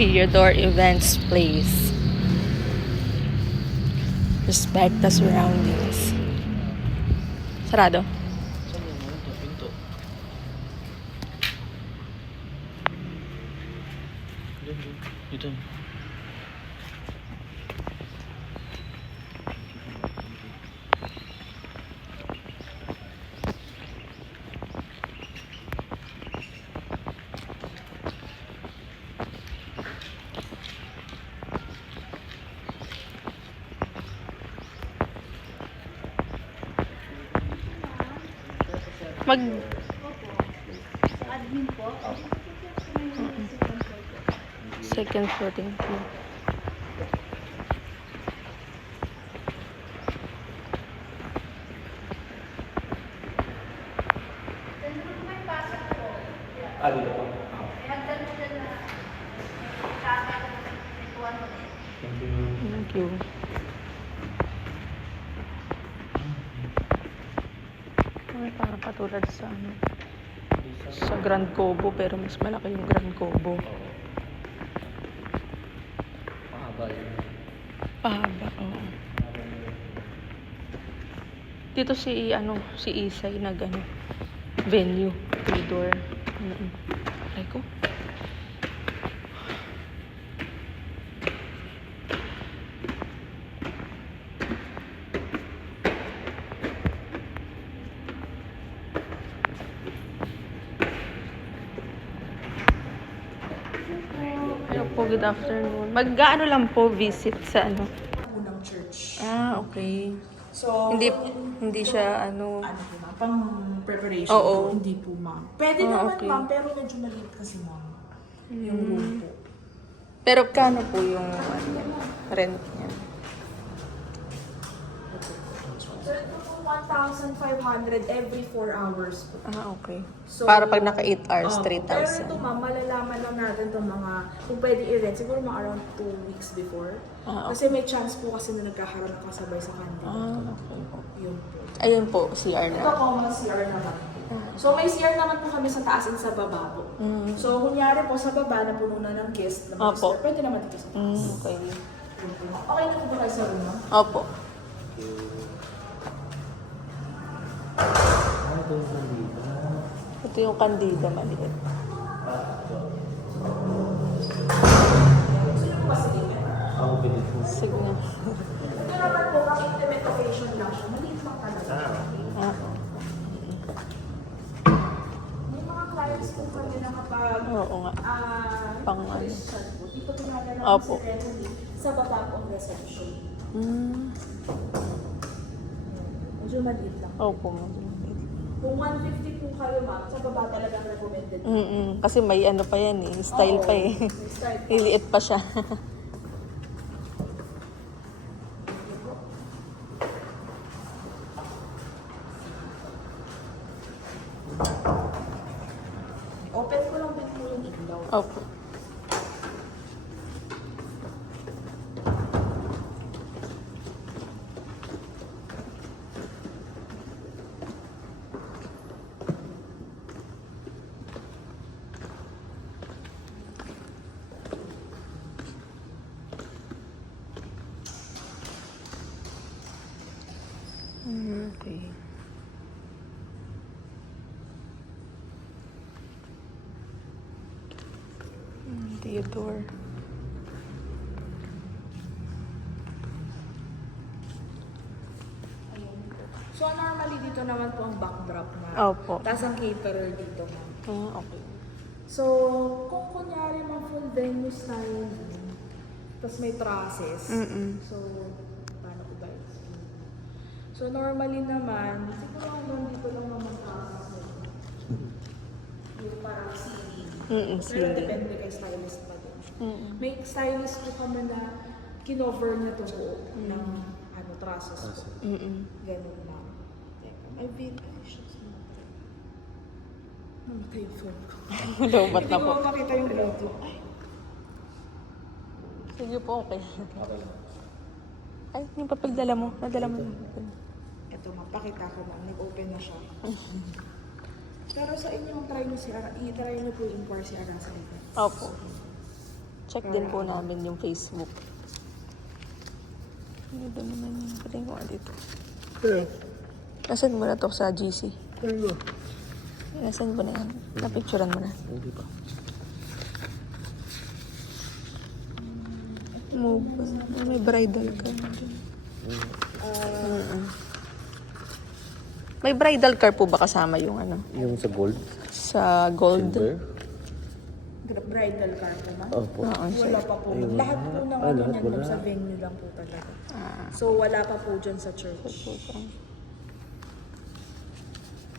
Theodore Events Place. Respect the surroundings. Sarado? Saan yung ano to? Pinto. Dito. Admin po. Second floor, thank you. Dito po. Thank you. Thank you. Ay, parang katulad sa ano, sa Grand Cobo, pero mas malaki yung Grand Cobo. Mahaba yun. Pahaba, oo. Dito si Isay venue, Theodore. Ay ko. Hello po, good afternoon. Mag-ano lang po visit sa ano? Unang church. Ah, okay. So, Hindi siya ano po ma'am, pang preparation Oo. po, hindi po ma'am. Pwede Ah, naman okay. ma'am, pero medyo maliit kasi ma'am. Yung room po. Pero kano po yung rent niya? So, ito po 1,500 every 4 hours po. Ah, okay. So, Para pag naka 8 hours, Pero ito 3,000. ma'am, malalaman lang natin itong mga, kung pwede i-rent, siguro mga around 2 weeks before. Ah, okay. Kasi may chance po kasi na nagkakaroon ng kasabay sa kanila. Ah, okay. Yun po. Ayun po, CR Ito na. po mga CR naman po. So may CR naman po kami sa taas and sa baba po. So kunyari po sa baba na puno na ng guest na mga Opo. CR, pwede naman dito sa taas. Okay. Okay na po ba kayo sa room ma'am? Opo. Ito yung nandito. Ito yung kandida maliit. Ako pinito. Sige na. Ito naman po, pang intimate occasion lang siya. Maliit lang talaga. Ah, May mga clients po kami na kapag oo nga. Pang ano. Christian po, dito pinagana Opo. sa ceremony, sa baba po ang reception. Medyo maliit lang. Opo, maliit. Kung 150 po kayo ma'am, sa baba talagang recommended. Kasi may ano pa yan eh. Style Oo, pa eh. may style pa. Liliit pa siya. Open ko lang din po yung ilaw. Opo. Okay. Theodore. So normally dito naman po ang backdrop na. Opo. Tapos ang caterer dito ma'am. Ah, okay. So, kung kunyari mga full venue style, tapos may trusses. So, paano ko ba explain? So, normally naman, siguro hanggang dito lang naman trusses. Yung parang ceiling. Pero Ceiling. depende kay stylist pa din. May stylist po kami na kinover niya to buo ng trusses po. Ganun lang. Teka, may video. Namatay yung phone ko. Lobat Hindi na ko po. makita yung video. Ay, Sige po, okay. Ay, yung papel dala mo. Nadala mo. ito mapakita ko ma'am, nag-open na siya. Pero sa inyo, try nyo po i-inquire si Ara sa events. Opo. Check din po namin yung Facebook. Ito naman yun. Patingin ko nga dito. Nasend mo na to sa GC. Nasend mo na yan. Napicturean mo na. Hindi pa. Move. May bridal car. May bridal car po ba kasama yung ano? Yung sa gold? Sa gold? Silver? Bridal car po, ma'am? Opo. Oo, Wala pa po. Ayun. Lahat po ng Ay, ano lahat niyan, wala. ma'am, sa venue lang po talaga. Ah. So, wala pa po dyan sa church.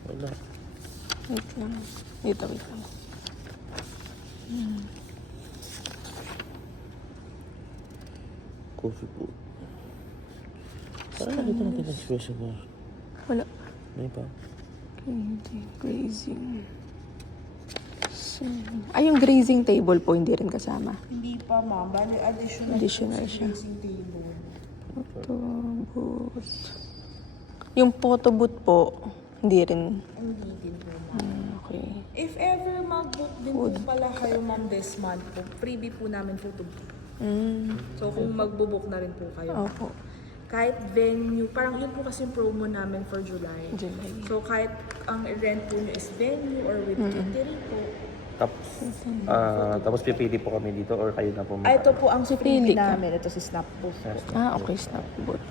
Wala. Wait lang. Dito, wait lang. Coffee po. Saan nakita natin ang special bar? Wala. May pa? Grazing. Yung grazing table po, hindi rin kasama. Hindi pa, ma'am. Bali, additional, Additional po siya. sa dressing table. Photo booth. Yung photo booth po, hindi rin. Hindi din po, ma'am. Okay. If ever mag-book din po pala kayo, ma'am, this month po, freebie po namin photo book. So, kung magbo-book na rin po kayo. Opo. Kahit venue, parang yun po kasi yung promo namin for July. July. So, kahit ang rent po nyo is venue or with catering po. Tapos pipili po kami dito or kayo na po Ay, ito po ang Pili freebie ka. namin. Ito si Snap po. Okay, snap booth.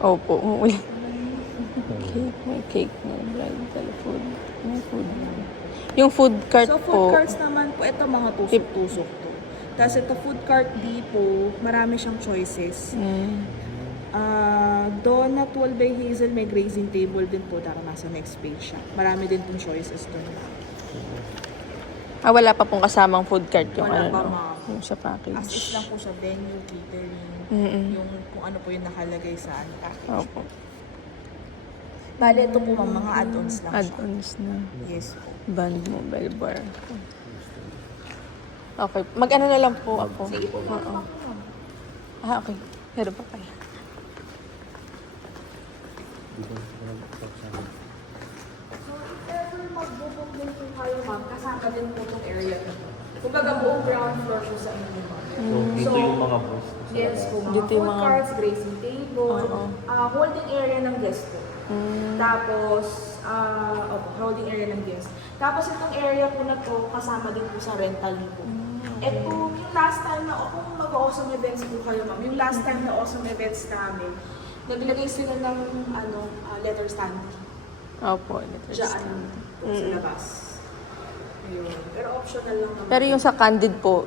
Opo, umuwi. Cake, may cake, may bridal food. May food. Yung food cart So, po. food carts naman po, ito mga tusok-tusok to. Tapos ito food cart D po, marami siyang choices. Donut, wall by hazel, may grazing table din po. Tara, nasa next page siya. Marami din pong choices doon. Wala pa pong kasamang food cart yung Wala ano, pa, no? ma'am. Yung sa As is package. lang po siya, venue, catering, yung kung ano po yung nakalagay sa package. Opo. Bale, ito po ma'am, mga add-ons lang siya. Add-ons na. Yes po. Band mobile bar. Okay. Mag-ano na lang po ako. Sige po, ma'am. Oo. Okay. Meron pa pala. So, if ever mag-book din po kayo, ma'am, kasama din po itong area na to. Kumbaga, buong ground floor siya sa inyo, ma'am. So, dito yung mga booths. Yes po, mga Dito yung food mga- carts, grazing table, holding area ng guest po. Tapos, holding area ng guest. Tapos itong area po na to, kasama din po sa rental niyo po. Ito, yung last time na, kung mag-awesome events po kayo, ma'am, yung last time na awesome events namin, naglagay sila ng letter stand. Opo. Diyan po sa labas. Ayun. Pero optional lang naman. Pero yung sa Candid po,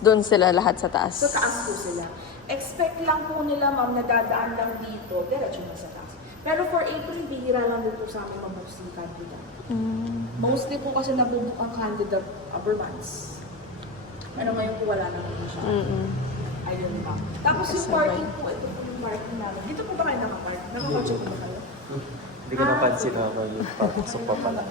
doon sila lahat sa taas. Sa taas po sila. Expect lang po nila, ma'am, na dadaan lang dito, diretso na sa taas. Pero for April, bihira lang din po sa amin mabuks yung candidate. Mostly po kasi nabubuk ang candidate upper months. Ano ngayon po wala na po siya. Ayun lang. Tapos yung parking po, ito po yung parking namin. Dito po ba kayo nakapark? Nakakotse po ba kayo? Hindi ko napansin ako yung papasok pa pala.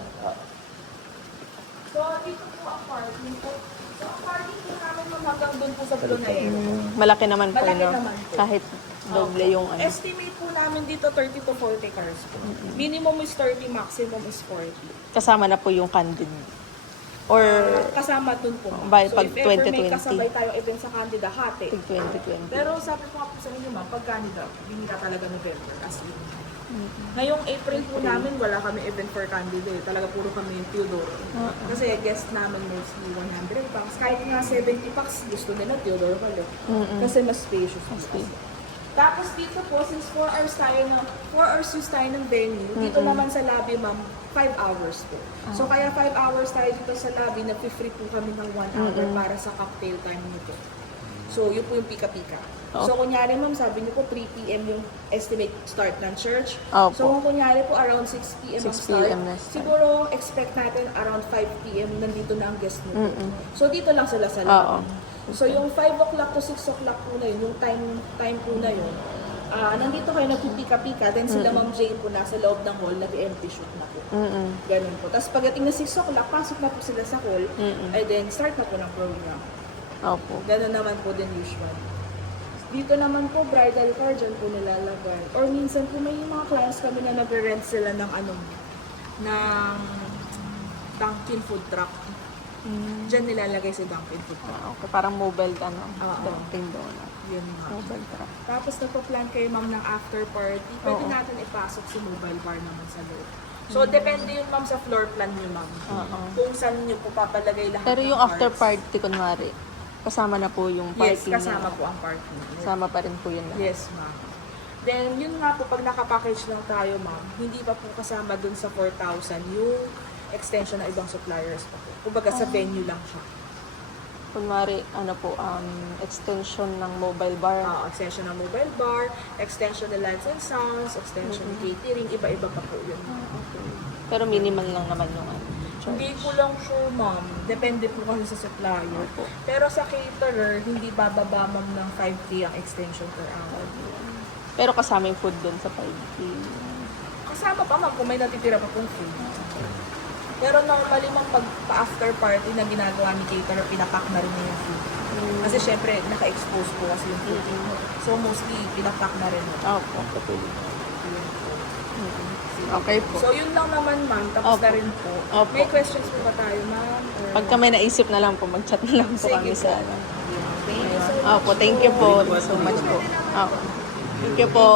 So, dito po ang parking po. So, ang parking po namin ma'am, hanggang doon po sa Brunero. Malaki naman po, Malaki no? naman po. Kahit doble yung ano. Estimate po namin dito 30 to 40 cars po. Minimum is 30, maximum is 40. Kasama na po yung Candid. Or Kasama dun po. By So pag if ever may 2020. kasabay tayong event sa Candida, hati. 2020. Pero sabi ko nga po sa inyo ma'am, pag Candida, binira talaga November as in. Ngayong April po namin, wala kami event for Candida eh. Talaga puro kami yung Theodore. Kasi guest namin mostly 100 packs. Kahit nga 70 packs, gusto nila Theodore pala. Kasi mas spacious. Tapos dito po, since 4 hours use tayo ng venue, dito naman sa lobby ma'am, 5 hours po. So kaya 5 hours tayo dito sa lobby, nag-free po kami ng 1 hour para sa cocktail time nito. So yun po yung pika-pika. So kunyari ma'am, sabi niyo po 3 p.m. yung estimate start ng church. Opo. So kung kunyari po around 6 p.m. ang 6 start, p.m. na start. siguro expect natin around 5 p.m. nandito na ang guest mo. So dito lang sila sa Oo. lobby. So yung 5 o'clock to 6 o'clock po na yun, yung time po na yun, nandito kayo nagpipika-pika, then sila Ma'am Jane po nasa loob ng hall, nag-empty shoot na po. Ganun po. Tapos pagdating na 6 o'clock, pasok na po sila sa hall, and then start na po ng program. Opo. Ganun naman po din usual. Dito naman po, bridal car, dyan po nilalagay. Or minsan po may mga clients kami na nag-rent sila ng Dunkin food truck. Diyan nilalagay si Dunkin' Food Truck. Okay, parang mobile Oo. Dunkin' Donut. Yun nga. Mobile truck. Tapos nagpa-plan kayo ma'am ng after party, pwede Oo. natin ipasok si mobile bar naman sa loob. So depende yun ma'am sa floor plan niyo ma'am. Oo. Kung saan niyo po papalagay lahat Pero ng yung after carts. party, kunwari, kasama na po yung Yes, parking kasama niya. po ang parking. Kasama pa rin po yun lahat. Yes ma'am. Then yun nga po, pag nakapackage lang tayo ma'am, hindi pa po kasama dun sa 4,000 yung extension ng ibang suppliers pa po. Kumbaga sa venue lang siya. Kunwari, extension ng mobile bar. Extension ng mobile bar, extension ng lights and sounds, extension ng catering, iba-iba pa po yun. Pero minimal lang naman yung Hindi charge. ko lang sure, ma'am. Depende po kasi sa supplier. Opo. Pero sa caterer, hindi bababa, ma'am, ng 5K ang extension per hour. Pero kasama yung food dun sa 5K. Kasama pa, ma'am, kung may natitira pa pong food. Pero normally, ma'am, pag after party na ginagawa ni caterer, pinapack na rin niya yung food. Kasi syempre, naka-expose po kasi yung food. So mostly, pinapack na rin. Opo. Okay po. So yun lang naman, ma'am. Tapos Opo. na rin po. Opo. May questions po ba tayo, ma'am? Or... Pagka may naisip na lang po, mag-chat na lang po Sige kami po. sa Thank you so much. Opo, thank you po. So much po. Opo. Thank you po.